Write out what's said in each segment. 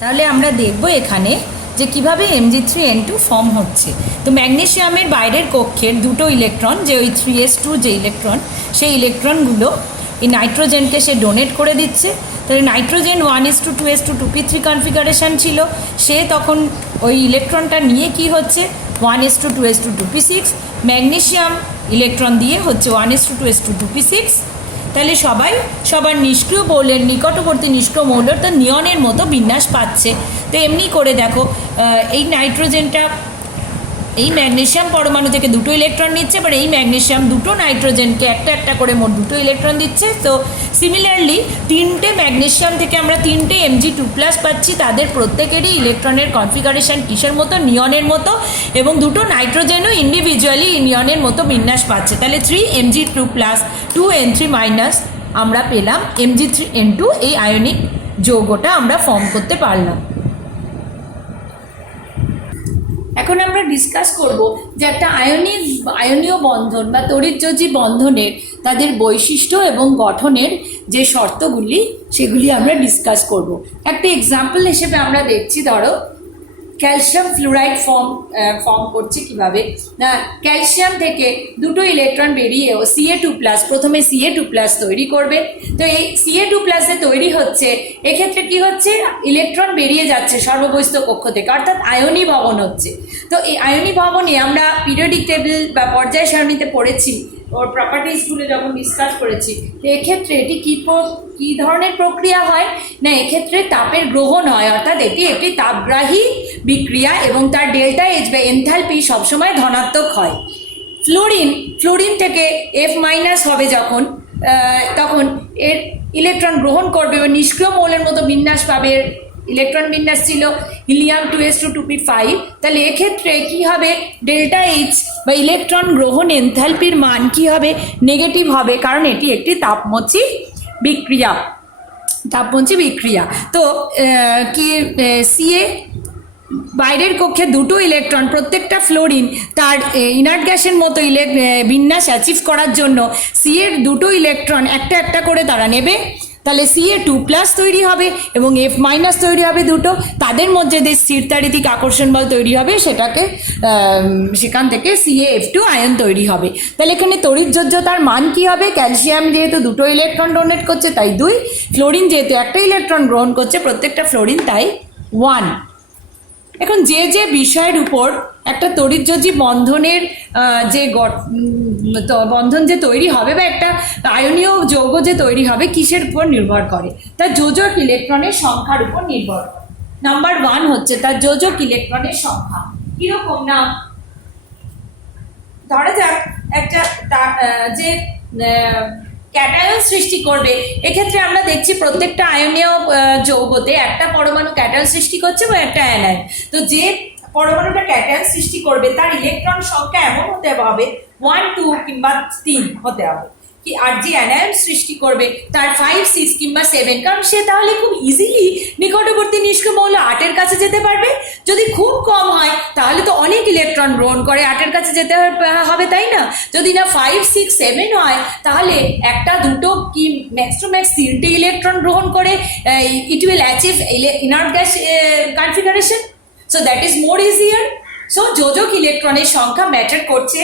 তাহলে আমরা দেখব এখানে যে কিভাবে Mg3n2 ফর্ম হচ্ছে। তো ম্যাগনেসিয়ামের বাইরের কক্ষের দুটো ইলেকট্রন, যে ওই 3s2 যে ইলেকট্রন, সেই ইলেকট্রনগুলো এই নাইট্রোজেনকে সে ডোনেট করে দিচ্ছে। তাহলে নাইট্রোজেন 1:2:2 2p3 কনফিগারেশন ছিল, সে তখন ওই ইলেকট্রনটা নিয়ে কি হচ্ছে 1:2:2 2p6, ম্যাগনেসিয়াম ইলেকট্রন দিয়ে হচ্ছে 1:2:2 2p6। তাহলে সবার নিষ্ক্রিয় মৌলের নিকটবর্তী নিষ্ক্রিয় মৌলের তো নিয়নের মতো বিন্যাস পাচ্ছে। তো এমনি করে দেখো, এই নাইট্রোজেনটা এই ম্যাগনেসিয়াম পরমাণু থেকে দুটো ইলেকট্রন নিচ্ছে, এবার এই ম্যাগনেসিয়াম দুটো নাইট্রোজেনকে একটা একটা করে মোট দুটো ইলেকট্রন দিচ্ছে। তো সিমিলারলি তিনটে ম্যাগনেসিয়াম থেকে আমরা তিনটে Mg2+ পাচ্ছি, তাদের প্রত্যেকেরই ইলেকট্রনের কনফিগারেশন কিসের মতো, নিয়নের মতো, এবং দুটো নাইট্রোজেনও ইন্ডিভিজুয়ালি নিয়নের মতো বিন্যাস পাচ্ছে। তাহলে 3Mg2+, 2n3- আমরা পেলাম Mg3n2, এই আয়নিক যৌগটা আমরা ফর্ম করতে পারলাম। এখন আমরা ডিসকাস করব যে একটা আয়নীয় বন্ধন বা তড়িৎযোজী বন্ধনের তাদের বৈশিষ্ট্য এবং গঠনের যে শর্তগুলি, সেগুলি আমরা ডিসকাস করব। একটা এক্সাম্পল হিসেবে আমরা দেখছি, ধরো ক্যালসিয়াম ফ্লুরাইড ফর্ম করছে কিভাবে না, ক্যালসিয়াম থেকে দুটো ইলেকট্রন বেরিয়েও Ca2+, প্রথমে Ca2+ তৈরি করবে। তো এই Ca2+ তৈরি হচ্ছে, এক্ষেত্রে কি হচ্ছে, ইলেকট্রন বেরিয়ে যাচ্ছে সর্ববহিস্থ কক্ষ থেকে, অর্থাৎ আয়নী ভবন হচ্ছে। তো এই আয়নী ভবনে আমরা পিরিয়ডিক টেবিল বা পর্যায় সারণীতে পড়েছি, ওর প্রপার্টিসগুলো যখন ডিসকাস করেছি, তো এক্ষেত্রে এটি কী ধরনের প্রক্রিয়া হয় না, এক্ষেত্রে তাপের গ্রহণ হয়, অর্থাৎ এটি একটি তাপগ্রাহী বিক্রিয়া এবং তার ডেল্টা এইচ বা এনথালপি সবসময় ধনাত্মক হয়। ফ্লোরিন থেকে F- হবে যখন, তখন এর ইলেকট্রন গ্রহণ করবে এবং নিষ্ক্রিয় মৌলের মতো বিন্যাস পাবে। ইলেকট্রন বিন্যাস ছিল হিলিয়াম 2s2 2p5। তাহলে এক্ষেত্রে কি হবে, ডেল্টা এইচ বা ইলেকট্রন গ্রহণ এনথালপির মান কি হবে, নেগেটিভ হবে, কারণ এটি একটি তাপমোচী বিক্রিয়া। তো Ca বাইরের কক্ষে দুটো ইলেকট্রন, প্রত্যেকটা ফ্লোরিন তার ইনার্ট গ্যাসের মতো বিন্যাস অ্যাচিভ করার জন্য সি এর দুটো ইলেকট্রন একটা একটা করে তারা নেবে। তাহলে Ca2+ তৈরি হবে এবং F- তৈরি হবে দুটো, তাদের মধ্যে যে স্থিরতারিতিক আকর্ষণ বল তৈরি হবে, সেখান থেকে CaF2 আয়ন তৈরি হবে। তাহলে এখানে তড়িৎযোজ্যতার মান কি হবে, ক্যালসিয়াম যেহেতু দুটো ইলেকট্রন ডোনেট করছে তাই 2, ফ্লোরিন যেহেতু একটা ইলেকট্রন গ্রহণ করছে প্রত্যেকটা ফ্লোরিন তাই 1। এখন যে বিষয়ের উপর একটা তড়িৎযোজী বন্ধনের বন্ধন যে তৈরি হবে বা একটা আয়নীয় যৌগ যে তৈরি হবে, কিসের উপর নির্ভর করে, তার যোজক ইলেকট্রনের সংখ্যার উপর নির্ভর করে। নাম্বার 1 হচ্ছে তার যোজক ইলেকট্রনের সংখ্যা। কিরকম না, ধরা যাক একটা যে ক্যাটায়ন সৃষ্টি করবে, এক্ষেত্রে আমরা দেখছি প্রত্যেকটা আয়নীয় যৌগতে একটা পরমাণু ক্যাটায়ন সৃষ্টি করছে বা একটা অ্যানায়ন। তো যে পরমাণুটা ক্যাটায়ন সৃষ্টি করবে তার ইলেকট্রন সংখ্যা এমন হতে হবে 1 2 কিংবা 3 হতে হবে, আর যে অ্যানায়ন সৃষ্টি করবে তার 5 6 কিংবা 7, কারণ সে তাহলে খুব ইজিলি নিকটবর্তী নিষ্ক্রিয় মৌল 8-এর কাছে যেতে পারবে। যদি খুব কম হয় তাহলে তো অনেক ইলেকট্রন গ্রহণ করে 8-এর কাছে যেতে হবে, তাই না? যদি না 5 6 7 হয় তাহলে একটা দুটো কি ম্যাক্স টু ম্যাক্স 3টে ইলেকট্রন গ্রহণ করে it will achieve inert gas configuration. So that is more easier. So যোজক ইলেকট্রনের সংখ্যা ম্যাটার করছে,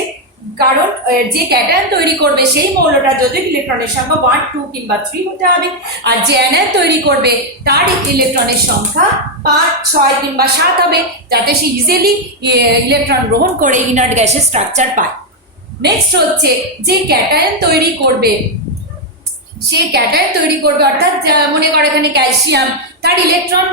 কারণ যে ক্যাটায়ন তৈরি করবে সেই মৌলটা যোজক ইলেকট্রনের সংখ্যা 1 2 কিংবা 3 হতে হবে, আর যে অ্যানায়ন তৈরি করবে তার ইলেকট্রনের সংখ্যা 5 6 কিংবা 7 হবে, যাতে সে ইজিলি ইলেকট্রন গ্রহণ করে ইনার্ট গ্যাসের স্ট্রাকচার পায়। নেক্সট হচ্ছে যে ক্যাটায়ন তৈরি করবে, সে ক্যাটায়ন তৈরি করবে, অর্থাৎ মনে করো এখানে ক্যালসিয়াম, তার ইলেকট্রন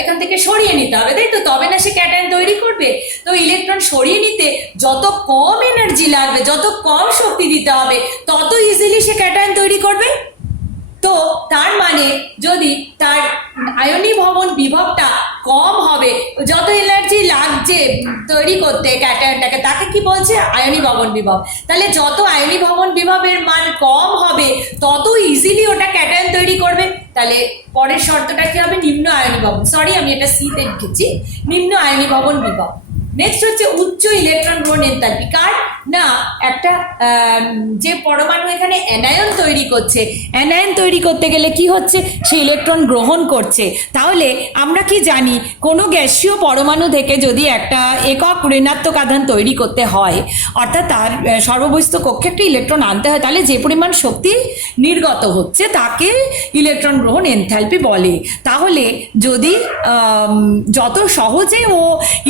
এখান থেকে সরিয়ে নিতে হবে, তাই তো, তবে না সে ক্যাটায়ন তৈরি করবে। তো ইলেকট্রন সরিয়ে নিতে যত কম এনার্জি লাগবে, যত কম শক্তি দিতে হবে, তত ইজিলি সে ক্যাটায়ন তৈরি করবে। তো তার মানে যদি তার আয়নী ভবন বিভবটা কম হবে, যত এনার্জি লাগছে তৈরি করতে ক্যাটায়নটাকে, তাকে কি বলছে, আয়নী ভবন বিভব। তাহলে যত আয়নী ভবন বিভবের মান কম হবে তত ইজিলি ওটা ক্যাটায়ন তৈরি করবে। তাহলে পরের শর্তটা কি হবে, নিম্ন আয়নী ভবন, সরি আমি এটা সিতে লিখেছি, নিম্ন আয়নী ভবন বিভব। নেক্সট হচ্ছে উচ্চ ইলেকট্রন গ্রহণ এনথালপি। কার না একটা যে পরমাণু এখানে অ্যানায়ন তৈরি করছে, অ্যানায়ন তৈরি করতে গেলে কি হচ্ছে, সে ইলেকট্রন গ্রহণ করছে। তাহলে আমরা কি জানি, কোনো গ্যাসীয় পরমাণু থেকে যদি একটা একক ঋণাত্মক আধান তৈরি করতে হয়, অর্থাৎ তার সর্ববহিস্থ কক্ষে একটা ইলেকট্রন আনতে হয়, তাহলে যে পরিমাণ শক্তি নির্গত হচ্ছে তাকে ইলেকট্রন গ্রহণ এনথালপি বলে। তাহলে যদি যত সহজে ও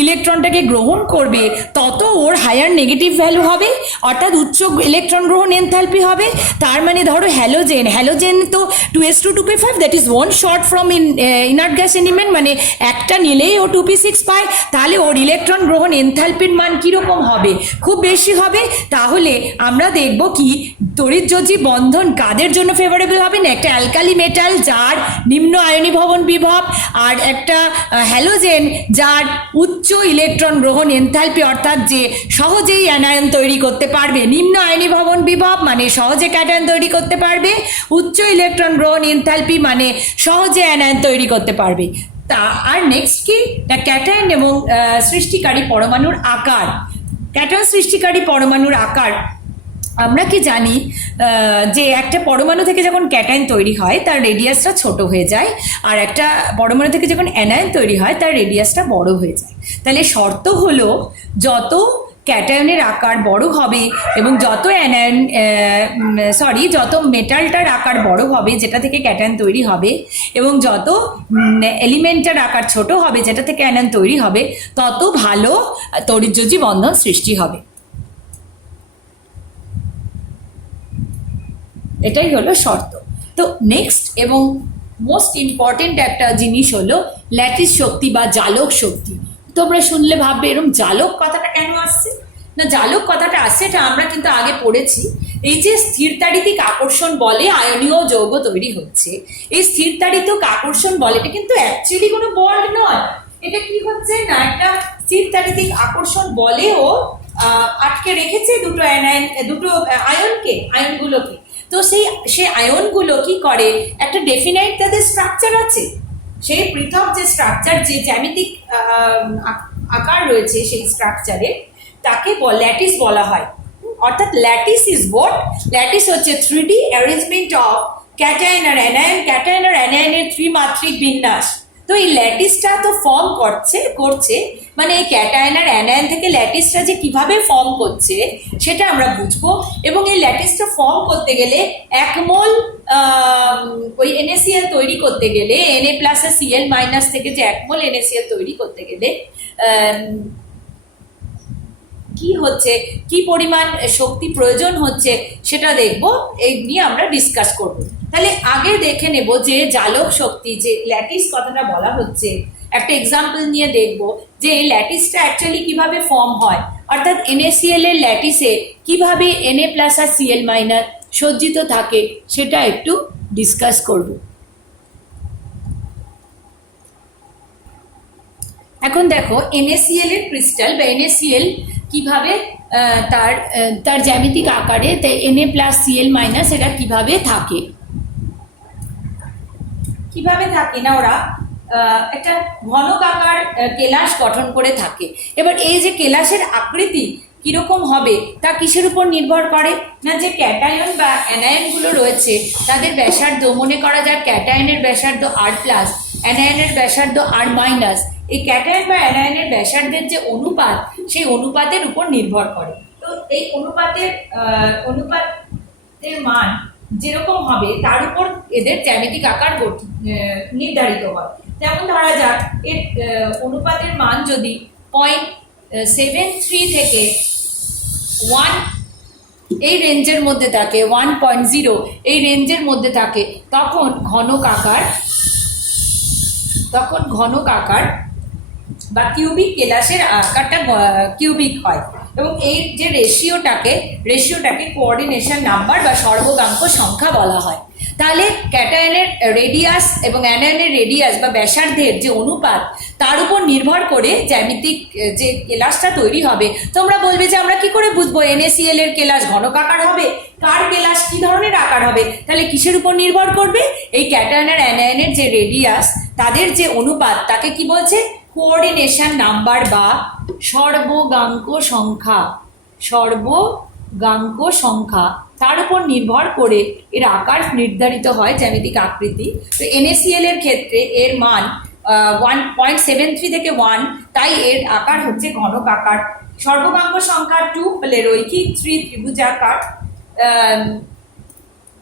ইলেকট্রনটাকে গ্রহণ করবে তত ওর হায়ার নেগেটিভ ভ্যালু হবে, অর্থাৎ উচ্চ ইলেকট্রন গ্রহণ এনথালপি হবে। তার মানে ধরো হ্যালোজেন, হ্যালোজেন তো 2s2 2p5, that is one short from inert gas element, মানে একটা নিলেই ও 2p6 পায়। তাহলে ওর ইলেকট্রন গ্রহণ এনথালপির মান কীরকম হবে, খুব বেশি হবে। তাহলে আমরা দেখব কি তড়িৎযোজী বন্ধন কাদের জন্য ফেভারেবল হবে না, একটা অ্যালকালি মেটাল যার নিম্ন আয়নীভবন বিভব, আর একটা হ্যালোজেন যার উচ্চ ইলেকট্রন গ্রহণ এনথালপি, অর্থাৎ যে সহজেই অ্যানায়ন তৈরি করতে পারবে। নিম্ন আয়নীভবন বিভব মানে সহজে ক্যাটায়ন তৈরি করতে পারবে, উচ্চ ইলেকট্রন গ্রহণ এনথালপি মানে সহজে অ্যানায়ন তৈরি করতে পারবে। তা আর নেক্সট কি, ক্যাটায়ন এবং সৃষ্টিকারী পরমাণুর আকার। ক্যাটায়ন সৃষ্টিকারী পরমাণুর আকার আমরা কি জানি যে একটা পরমাণু থেকে যখন ক্যাটায়ন তৈরি হয় তার রেডিয়াসটা ছোট হয়ে যায়, আর একটা পরমাণু থেকে যখন অ্যানায়ন তৈরি হয় তার রেডিয়াসটা বড় হয়ে যায়। তাহলে শর্ত হলো যত ক্যাটায়নের আকার বড় হবে এবং যত যত মেটালটার আকার বড় হবে যেটা থেকে ক্যাটায়ন তৈরি হবে, এবং যত এলিমেন্টের আকার ছোট হবে যেটা থেকে অ্যানায়ন তৈরি হবে, তত ভালো তড়িৎযোজী বন্ধন সৃষ্টি হবে। এটাই হলো শর্ত। তো নেক্সট এবং মোস্ট ইম্পর্টেন্ট একটা জিনিস হলো ল্যাটিস শক্তি বা জালক শক্তি। তোমরা শুনলে ভাববে এরকম জালক কথাটা কেন আসছে না, জালক কথাটা আসছে এটা আমরা কিন্তু আগে পড়েছি। এই যে স্থিরতাড়িতিক আকর্ষণ বলে আয়নীয় যৌগ তৈরি হচ্ছে, এই স্থিরতাড়িতিক আকর্ষণ বল এটা কিন্তু অ্যাকচুয়ালি কোনো বল নয়। এটা কি হচ্ছে না, একটা স্থিরতাড়িতিক আকর্ষণ বলেও আটকে রেখেছে দুটো আয়নগুলোকে। তো সেই আয়নগুলো কি করে, একটা ডেফিনাইট তাদের স্ট্রাকচার আছে, সেই পৃথক যে স্ট্রাকচার, যে জ্যামিতিক আকার রয়েছে সেই স্ট্রাকচারে, তাকে ল্যাটিস বলা হয়। অর্থাৎ ল্যাটিস ইজ হোয়াট, ল্যাটিস হচ্ছে 3D অ্যারেঞ্জমেন্ট অফ ক্যাটায়ন আর অ্যানায়ন, ক্যাটায়ন আর অ্যানায়নের ত্রিমাত্রিক বিন্যাস। তো এই ল্যাটিসটা তো ফর্ম করছে মানে এই ক্যাটায়ন আর অ্যানায়ন থেকে ল্যাটিসটা যে কিভাবে ফর্ম করছে সেটা আমরা বুঝবো। এবং এই ল্যাটিসটা ফর্ম করতে গেলে এক মোল ওই NaCl তৈরি করতে গেলে, Na+ আর Cl- থেকে যে এক মোল NaCl তৈরি করতে গেলে কি হচ্ছে, কি পরিমাণ শক্তি প্রয়োজন হচ্ছে সেটা দেখবো, এই নিয়ে আমরা ডিসকাস করব। তাহলে আগে দেখে নেব যে জালক শক্তি, যে ল্যাটিস কথাটা বলা হচ্ছে, একটা এক্সাম্পল নিয়ে দেখব যে এই ল্যাটিসটা অ্যাকচুয়ালি কিভাবে ফর্ম হয়, অর্থাৎ NaCl এর ল্যাটিসে কিভাবে Na+ আর Cl- সজ্জিত থাকে সেটা একটু ডিসকাস করব। এখন দেখো NaCl এর ক্রিস্টাল বা NaCl কিভাবে তার জ্যামিতিক আকারে Na+ Cl- এটা কিভাবে থাকে না, ওরা একটা ঘনকাকার কেলাস গঠন করে থাকে। এবার এই যে কেলাসের আকৃতি কিরকম হবে তা কিসের উপর নির্ভর করে না, যে ক্যাটায়ন বা অ্যানায়নগুলো রয়েছে তাদের ব্যাসার্ধ, মনে করা যাক ক্যাটায়নের ব্যাসার্ধ R+, অ্যানায়নের ব্যাসার্ধ R-, এই ক্যাটায়ন বা অ্যানায়নের ব্যাসার্ধের যে অনুপাত, সেই অনুপাতের উপর নির্ভর করে। তো এই অনুপাতের মান যেরকম হবে তার উপর এদের জ্যামিতিক আকার নির্ধারিত হয়। যেমন ধরা যাক এর অনুপাতের মান যদি 0.73 থেকে 1 এই রেঞ্জের মধ্যে থাকে, 1.0 এই রেঞ্জের মধ্যে থাকে, তখন ঘনকাকার বা কিউবিক কেলাসের আকারটা কিউবিক হয়। এবং এই যে রেশিওটাকে কোঅর্ডিনেশন নাম্বার বা সর্বগাঙ্ক সংখ্যা বলা হয়। তাহলে ক্যাটায়নের রেডিয়াস এবং অ্যানায়নের রেডিয়াস বা ব্যাসার্ধের যে অনুপাত, তার উপর নির্ভর করে জ্যামিতিক যে কেলাসটা তৈরি হবে। তোমরা বলবে যে আমরা কি করে বুঝবো NaCl এর কেলাস ঘনকাকার হবে, কার কেলাস কি ধরনের আকার হবে? তাহলে কিসের উপর নির্ভর করবে? এই ক্যাটায়ন আর অ্যানায়নের যে রেডিয়াস, তাদের যে অনুপাত, তাকে কি বলছে? কোঅর্ডিনেশন নাম্বার বা সর্বগাঙ্ক সংখ্যা, সর্বগাঙ্ক সংখ্যা তার উপর নির্ভর করে এর আকার নির্ধারিত হয়, জ্যামিতিক আকৃতি। তো NaCl এর ক্ষেত্রে এর মান 1.73 থেকে 1, তাই এর আকার হচ্ছে ঘনক আকার। সর্বগাঙ্ক সংখ্যা 2 হলে রৈখিক ত্রিভুজাকার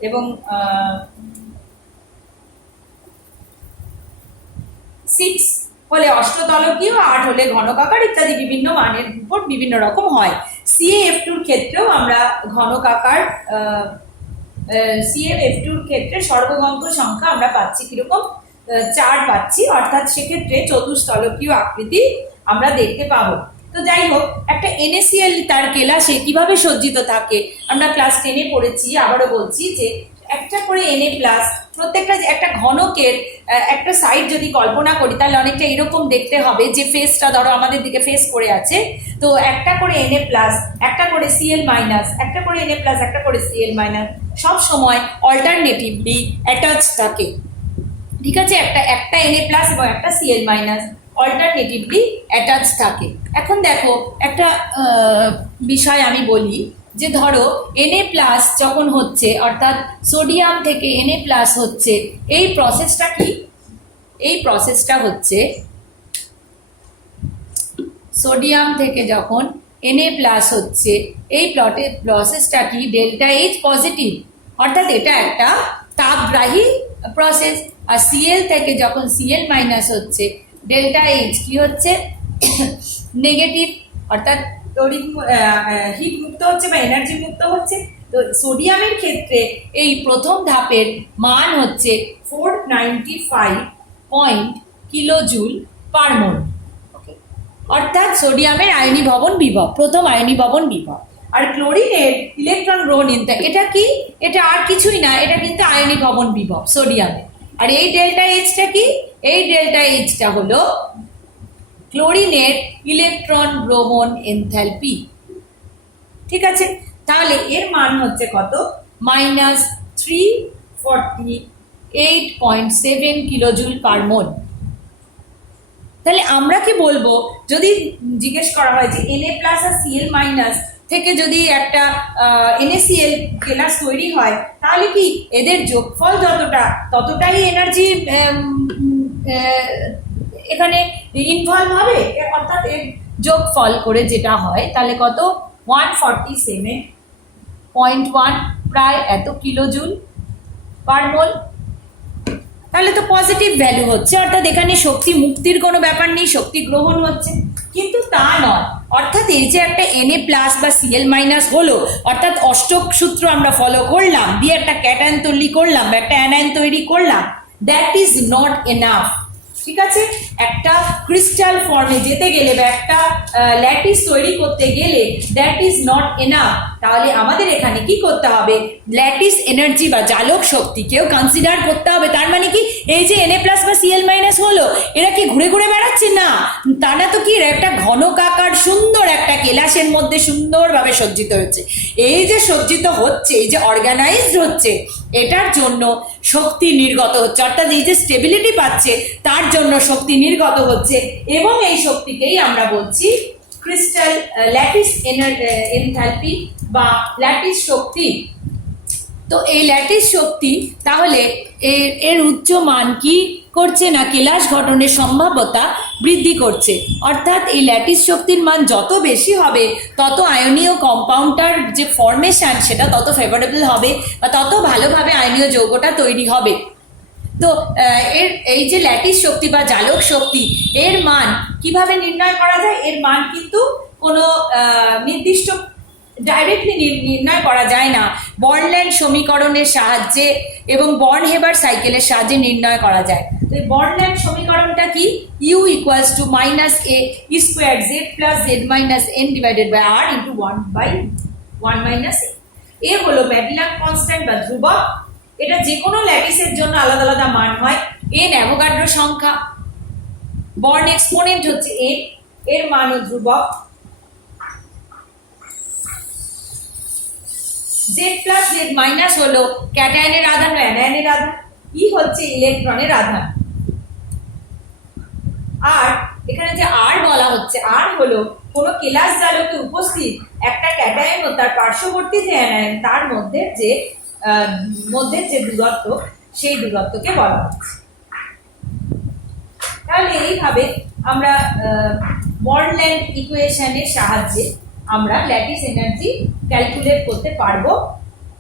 এবং 6 হলে অষ্টতলকীয়, 8 হলে ঘনকাকার ইত্যাদি বিভিন্ন মানের উপর বিভিন্ন রকম হয়। CaF2 এর ক্ষেত্রেও আমরা ঘনকাকার, CaF2 এর ক্ষেত্রে সর্বগাঙ্ক সংখ্যা আমরা পাচ্ছি কিরকম, 4 পাচ্ছি, অর্থাৎ সেক্ষেত্রে চতুস্তলকীয় আকৃতি আমরা দেখতে পাবো। তো যাই হোক, একটা NaCl তার কেলাসে কিভাবে সজ্জিত থাকে আমরা ক্লাস 10-এ পড়েছি। আবারও বলছি যে একটা করে Na+, প্রত্যেকটা একটা ঘনকের একটা সাইড যদি কল্পনা করি তাহলে অনেকটা এরকম দেখতে হবে, যে ফেসটা ধরো আমাদের দিকে ফেস করে আছে, তো একটা করে Na+, একটা করে Cl-, একটা করে Na+, একটা করে Cl-, সব সময় অল্টারনেটিভলি অ্যাটাচ থাকে। ঠিক আছে, একটা Na+ এবং একটা Cl- অল্টারনেটিভলি অ্যাটাচ থাকে। এখন দেখো একটা বিষয় আমি বলি, যে ধরো Na+ যখন হচ্ছে, অর্থাৎ সোডিয়াম থেকে Na+ হচ্ছে, এই প্রসেসটা কি, এই প্রসেসটা হচ্ছে সোডিয়াম থেকে যখন Na+ হচ্ছে, এই প্রসেসটা কি, ΔH পজিটিভ, অর্থাৎ এটা একটা তাপগ্রাহী প্রসেস। আর Cl থেকে যখন Cl- হচ্ছে, ΔH কি হচ্ছে, নেগেটিভ, অর্থাৎ তড়িৎ হিট মুক্ত হচ্ছে বা এনার্জি মুক্ত হচ্ছে। তো সোডিয়ামের ক্ষেত্রে এই প্রথম ধাপের মান হচ্ছে 495 কিলোজুল পার মোল, অর্থাৎ সোডিয়ামের আয়নি ভবন বিভব, প্রথম আয়নি ভবন বিভব। আর ক্লোরিনের ইলেকট্রন গ্রহণ ইনটেক, এটা কি, এটা আর কিছুই না, এটা কিন্তু আয়নি ভবন বিভব সোডিয়ামের। আর এই ΔHটা কি, এই ΔHটা হলো ক্লোরিনের ইলেকট্রন গ্রহণ এনথালপি। ঠিক আছে, তাহলে এর মান হচ্ছে কত, -348.7 কিলোজুল পার মোল। তাহলে আমরা কি বলবো, যদি জিজ্ঞেস করা হয় যে Na+ আর Cl- থেকে যদি একটা NaCl কেলাস তৈরি হয়, তাহলে কি এদের যোগফল যতটা ততটাই এনার্জি এখানে ইনভলভ হবে, অর্থাৎ এর যোগফল করে যেটা হয় তাহলে কত, 147.1, প্রায় এত কিলোজুল পার মোল। তাহলে তো পজিটিভ ভ্যালু হচ্ছে, অর্থাৎ এখানে শক্তি মুক্তির কোনো ব্যাপার নেই, শক্তি গ্রহণ হচ্ছে। কিন্তু তা নয়, অর্থাৎ এই যে একটা Na+ বা Cl- হলো, অর্থাৎ অষ্টক সূত্র আমরা ফলো করলাম, দিয়ে একটা ক্যাটায়ন তৈরি করলাম বা একটা অ্যানায়ন তৈরি করলাম, দ্যাট ইজ নট এনাফ। ঠিক আছে, একটা ক্রিস্টাল ফর্মে যেতে গেলে বা একটা ল্যাটিস তৈরি করতে গেলে দ্যাট ইজ নট এনাফ। তাহলে আমাদের এখানে কি করতে হবে, ল্যাটিস এনার্জি বা জালক শক্তিকেও কনসিডার করতে হবে। তার মানে কি, এই যে Na+ বা Cl- হলো, এরা কি ঘুরে ঘুরে বেড়াচ্ছে না, তারা তো কি একটা ঘনকাকার সুন্দর একটা কেলাসের মধ্যে সুন্দরভাবে সজ্জিত হচ্ছে। এই যে সজ্জিত হচ্ছে, এই যে অর্গানাইজড হচ্ছে, এটার জন্য শক্তি নির্গত হচ্ছে, অর্থাৎ এই যে স্টেবিলিটি পাচ্ছে তার জন্য শক্তি নির্গত হচ্ছে, এবং এই শক্তিকেই আমরা বলছি ক্রিস্টাল ল্যাটিস এনথালপি বা ল্যাটিস শক্তি। তো এই ল্যাটিস শক্তি তাহলে এর উচ্চ মান কি করছে না, কেলাস গঠনের সম্ভাব্যতা বৃদ্ধি করছে। অর্থাৎ এই ল্যাটিস শক্তির মান যত বেশি হবে, তত আয়নীয় কম্পাউন্ডটার যে ফর্মেশন সেটা তত ফেভারেবল হবে বা তত ভালোভাবে আয়নীয় যৌগটা তৈরি হবে। তো এই যে ল্যাটিস শক্তি বা জালক শক্তি, এর মান কিভাবে নির্ণয় করা যায়, এর মান কিন্তু কোনো নির্দিষ্ট ডাইরেক্টলি নির্ণয় করা যায় না, বর্নল্যান্ড সমীকরণের সাহায্যে এবং বর্ন-হেবার সাইকেলের সাহায্যে নির্ণয় করা যায়। তো এই বর্নল্যান্ড সমীকরণটা কি, U = -a² z + z - n / r × 1/1 - a। এ হলো ম্যাডিলাক কনস্ট্যান্ট বা ধ্রুবক, এটা যে কোনো ল্যাটিসের জন্য আলাদা আলাদা মান হয়। n অ্যাভোগাড্রো সংখ্যা, বর্ন এক্সপোনেন্ট হচ্ছে n, এর মানও ধ্রুবক। Z + z- হলো ক্যাটায়নের আধান বা অ্যানায়নের আধান, E হচ্ছে ইলেকট্রনের আধান। আর এখানে যে আর বলা হচ্ছে, আর হলো কোনো কেলাস জালকে উপস্থিত একটা ক্যাটায়ন ও তার পার্শ্ববর্তী যে অ্যানায়ন তার মধ্যে যে দূরত্ব, সেই দূরত্বকে বলা হচ্ছে। তাহলে এইভাবে আমরা বন্ড লেংথ ইকুয়েশনের সাহায্যে আমরা ল্যাটিস এনার্জি ক্যালকুলেট করতে পারবো।